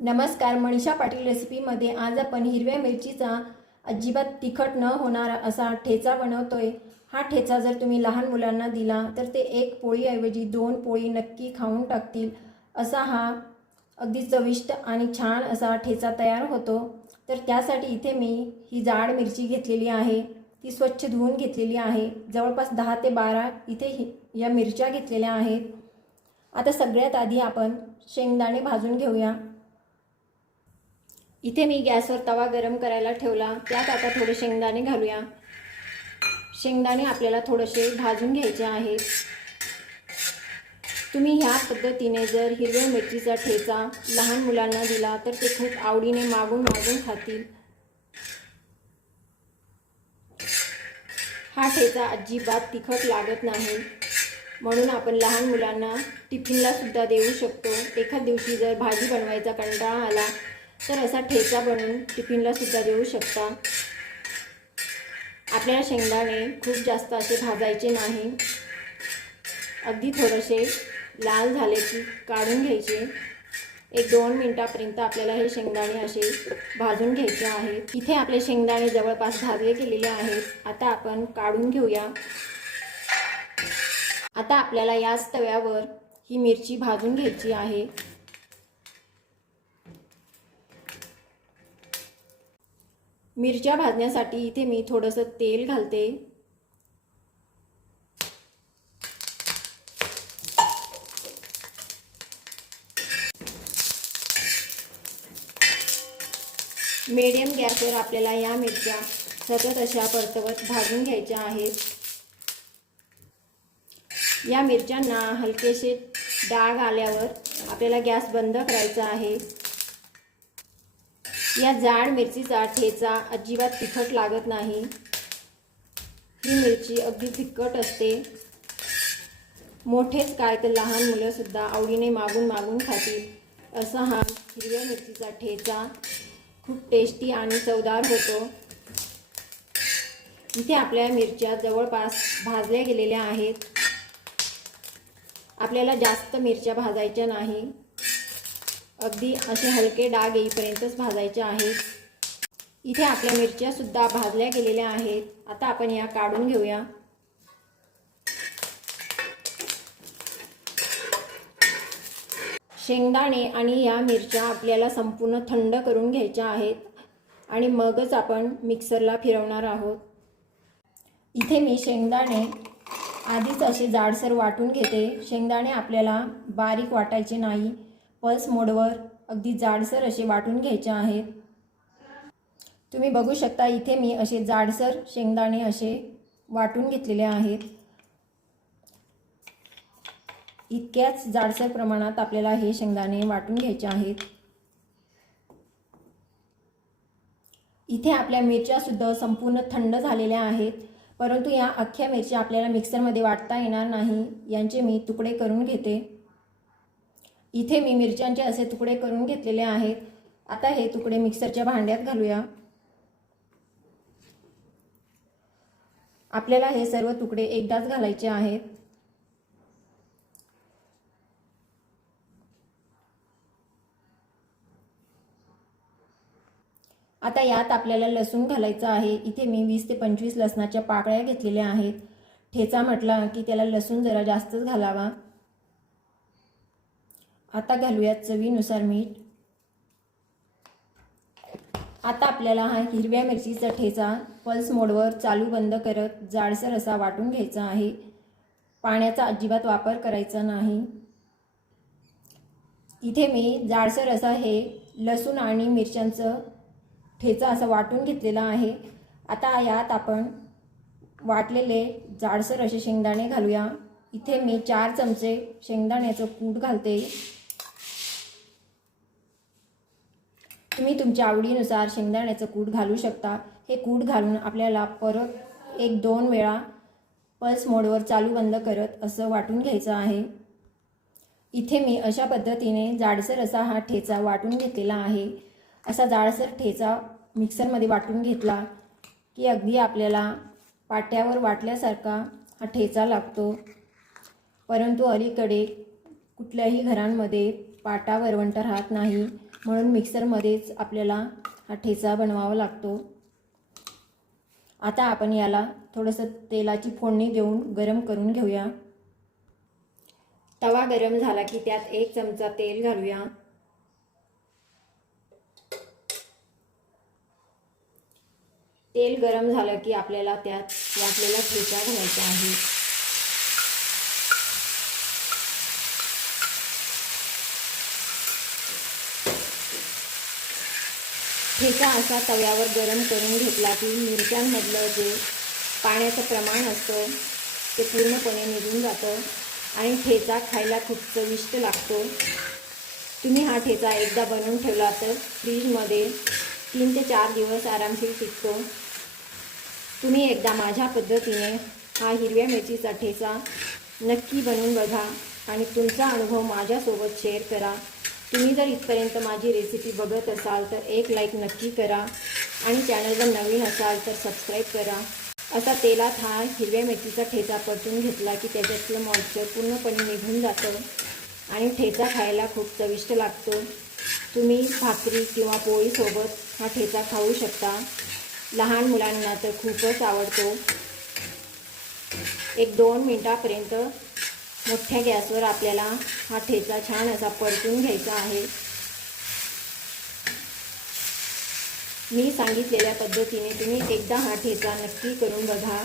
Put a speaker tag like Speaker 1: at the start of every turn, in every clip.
Speaker 1: नमस्कार मनीषा पाटील रेसिपीमध्ये आज आपण हिरव्या मिरचीचा अजिबात तिखट न होणारा असा ठेचा बनवतोय. हा ठेचा जर तुम्ही लहान मुलांना दिला तर ते एक पोळीऐवजी दोन पोळी नक्की खाऊन टाकतील. असा हा अगदी चविष्ट आणि छान असा ठेचा तयार होतो. तर त्यासाठी इथे मी ही जाड मिरची घेतलेली आहे. ती स्वच्छ धुवून घेतलेली आहे. जवळपास दहा ते बारा इथे ही या मिरच्या घेतलेल्या आहेत. आता सगळ्यात आधी आपण शेंगदाणे भाजून घेऊया. इथे मी गॅसवर तवा गरम करायला ठेवला. त्यात आता थोडे शेंगदाणे घालूया. शेंगदाणे आपल्याला थोडेसे भाजून घ्यायचे आहेत. तुम्ही ह्या पद्धतीने जर हिरव्या मिरचीचा ठेचा लहान मुलांना दिला तर ते खूप आवडीने मागून मागून खातील. हा ठेचा अजिबात तिखट लागत नाही. म्हणून आपण लहान मुलांना टिफिनला सुद्धा देऊ शकतो. एखाद दिवशी जर भाजी बनवायचा कंटाळा आला तर असा ठेचा बनवून टिफिनला सुद्धा देऊ शकता. आपल्याला शेंगदाणे खूप जास्त असे भाजायचे नाही. अगदी थोडेसे लाल झाले की काढून घ्यायचे. एक दोन मिनटापर्यंत आपल्याला हे शेंगदाणे असे भाजून घ्यायचे आहेत. इथे आपले शेंगदाणे जवळपास भाजले गेलेले आहेत. आता आपण काढून घेऊया. आता आपल्याला याच तव्यावर ही मिरची भाजून घ्यायची आहे. मिरच्या भाजण्यासाठी इथे मी थोडंसं तेल घालते. मीडियम गॅसवर आपल्याला या मिरच्या सतत अशा परतवत भाजून घ्यायच्या आहेत. या मिरच्यांना हलकेसे डाग आल्यावर आपल्याला गॅस बंद करायचा आहे. या जाड मिरचीचा ठेचा अजिबात तिखट लागत नाही. ही मिरची अगदी तिखट असते. मोठेच काय तर लहान मुलंसुद्धा आवडीने मागून मागून खातील. असा हा हिरव्या मिरचीचा ठेचा खूप टेस्टी आणि चवदार होतो. इथे आपल्या मिरच्या जवळपास भाजल्या गेलेल्या आहेत. आपल्याला जास्त मिरच्या भाजायच्या नाही. अगदी असे हलके डाग येईपर्यंतच भाजायचे आहेत. इथे आपल्या मिरच्यासुद्धा भाजल्या गेलेल्या आहेत. आता आपण या काढून घेऊया. शेंगदाणे आणि या मिरच्या आपल्याला संपूर्ण थंड करून घ्यायच्या आहेत. आणि मगच आपण मिक्सरला फिरवणार आहोत. इथे मी शेंगदाणे आधीच असे जाडसर वाटून घेते. शेंगदाणे आपल्याला बारीक वाटायचे नाही. पल्स मोडवर अगदी जाडसर असे वाटून घ्यायचे आहेत. तुम्ही बघू शकता इथे मी असे जाडसर शेंगदाणे असे वाटून घेतलेले आहेत. इतक्याच जाडसर प्रमाणात आपल्याला हे शेंगदाणे वाटून घ्यायचे आहेत. इथे आपल्या मिरच्यासुद्धा संपूर्ण थंड झालेल्या आहेत. परंतु या अख्ख्या मिरच्या आपल्याला मिक्सरमध्ये वाटता येणार नाही. यांचे मी तुकडे करून घेते. इथे मी मिरच्यांचे असे तुकडे करून घेतलेले आहेत. आता हे तुकडे मिक्सरच्या भांड्यात घालूया. आपल्याला हे सर्व तुकडे एकदाच घालायचे आहेत. आता यात आपल्याला लसूण घालायचं आहे. इथे मी वीस ते पंचवीस लसणाच्या पाकळ्या घेतलेल्या आहेत. ठेचा म्हटला की त्याला लसूण जरा जास्तच घालावा. आता घालूयात चवीनुसार मीठ. आता आपल्याला हा हिरव्या मिरचीचा ठेचा पल्स मोडवर चालू बंद करत जाडसर असा वाटून घ्यायचा आहे. पाण्याचा अजिबात वापर करायचा नाही. इथे मी जाडसर असा हे लसूण आणि मिरच्यांचं ठेचा असं वाटून घेतलेला आहे. आता यात आपण वाटलेले जाडसर असे शेंगदाणे घालूया. इथे मी चार चमचे शेंगदाण्याचं कूट घालते. तुम्ही तुमच्या आवडीनुसार शेंगदाण्याचं कूट घालू शकता. हे कूट घालून आपल्याला परत एक दोन वेळा पल्स मोडवर चालू बंद करत असं वाटून घ्यायचं आहे. इथे मी अशा पद्धतीने जाडसर असा हा ठेचा वाटून घेतलेला आहे. असा जाडसर ठेचा मिक्सरमध्ये वाटून घेतला की अगदी आपल्याला पाट्यावर वाटल्यासारखा हा ठेचा लागतो. परंतु अलीकडे कुठल्याही घरांमध्ये पाटा वरवंट राहत नाही. म्हणून मिक्सरमध्येच आपल्याला हा ठेचा बनवावा लागतो. आता आपण याला थोडंसं तेलाची फोडणी देऊन गरम करून घेऊया. तवा गरम झाला की त्यात एक चमचा तेल घालूया. तेल गरम झालं की आपल्याला त्यात वाटलेला ठेचा घालायचा आहे. ठेचा असा तव्यावर गरम करून घेतला की मिरच्यांमधलं जे पाण्याचं प्रमाण असतं ते पूर्णपणे निघून जातं आणि ठेचा खायला खूप चविष्ट लागतो. तुम्ही हा ठेचा एकदा बनवून ठेवला तर फ्रीजमध्ये तीन ते चार दिवस आरामशीर टिकतो. तुम्ही एकदा माझ्या पद्धतीने हा हिरव्या मिरचीचा ठेचा नक्की बनवून बघा आणि तुमचा अनुभव माझ्यासोबत शेअर करा. तुम्ही जर इथपर्यंत माझी रेसिपी बघत असाल तर एक लाईक नक्की करा आणि चॅनलवर नवीन असाल तर सबस्क्राईब करा. असा तेलात हा हिरव्या मेथीचा ठेचा परतून घेतला की त्याच्यातलं मॉइश्चर पूर्णपणे निघून जातं आणि ठेचा खायला खूप चविष्ट लागतो. तुम्ही भाकरी किंवा पोळीसोबत हा ठेचा खाऊ शकता. लहान मुलांना तर खूपच आवडतो. एक दोन मिनटापर्यंत मोठ्या गॅसवर आपल्याला हा ठेचा छान असा परतून घ्यायचा आहे. मी सांगितलेल्या पद्धतीने तुम्ही एकदा हा ठेचा नक्की करून बघा.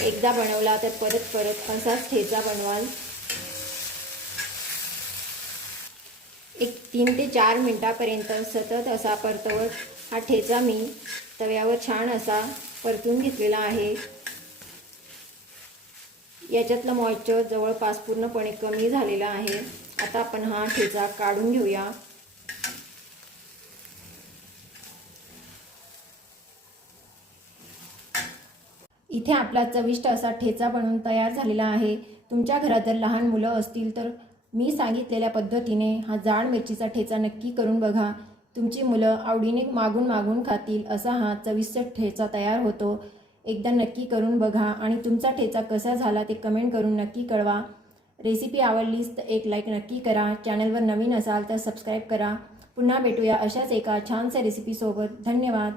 Speaker 1: एकदा बनवला तर परत परत असाच ठेचा बनवाल. एक तीन ते चार मिनटापर्यंत सतत असा परतवत हा ठेचा मी तव्यावर छान असा परतून घेतलेला आहे. याच्यातलं मॉइश्चर जवळपास पूर्णपणे कमी झालेलं आहे. आता आपण हा ठेचा काढून घेऊया. इथे आपला चविष्ट असा ठेचा बनवून तयार झालेला आहे. तुमच्या घरात जर लहान मुलं असतील तर मी सांगितलेल्या पद्धतीने हा जाड मिरचीचा ठेचा नक्की करून बघा. तुमची मुलं आवडीने मागून मागून खातील असा हा चविष्ट ठेचा तयार होतो. एकदा नक्की करून बघा आणि तुमचा ठेचा कसा झाला ते कमेंट करून नक्की कळवा. रेसिपी आवडलीच तर एक लाईक नक्की करा. चॅनलवर नवीन असाल तर सबस्क्राईब करा. पुन्हा भेटूया अशाच एका छानशा रेसिपीसोबत धन्यवाद.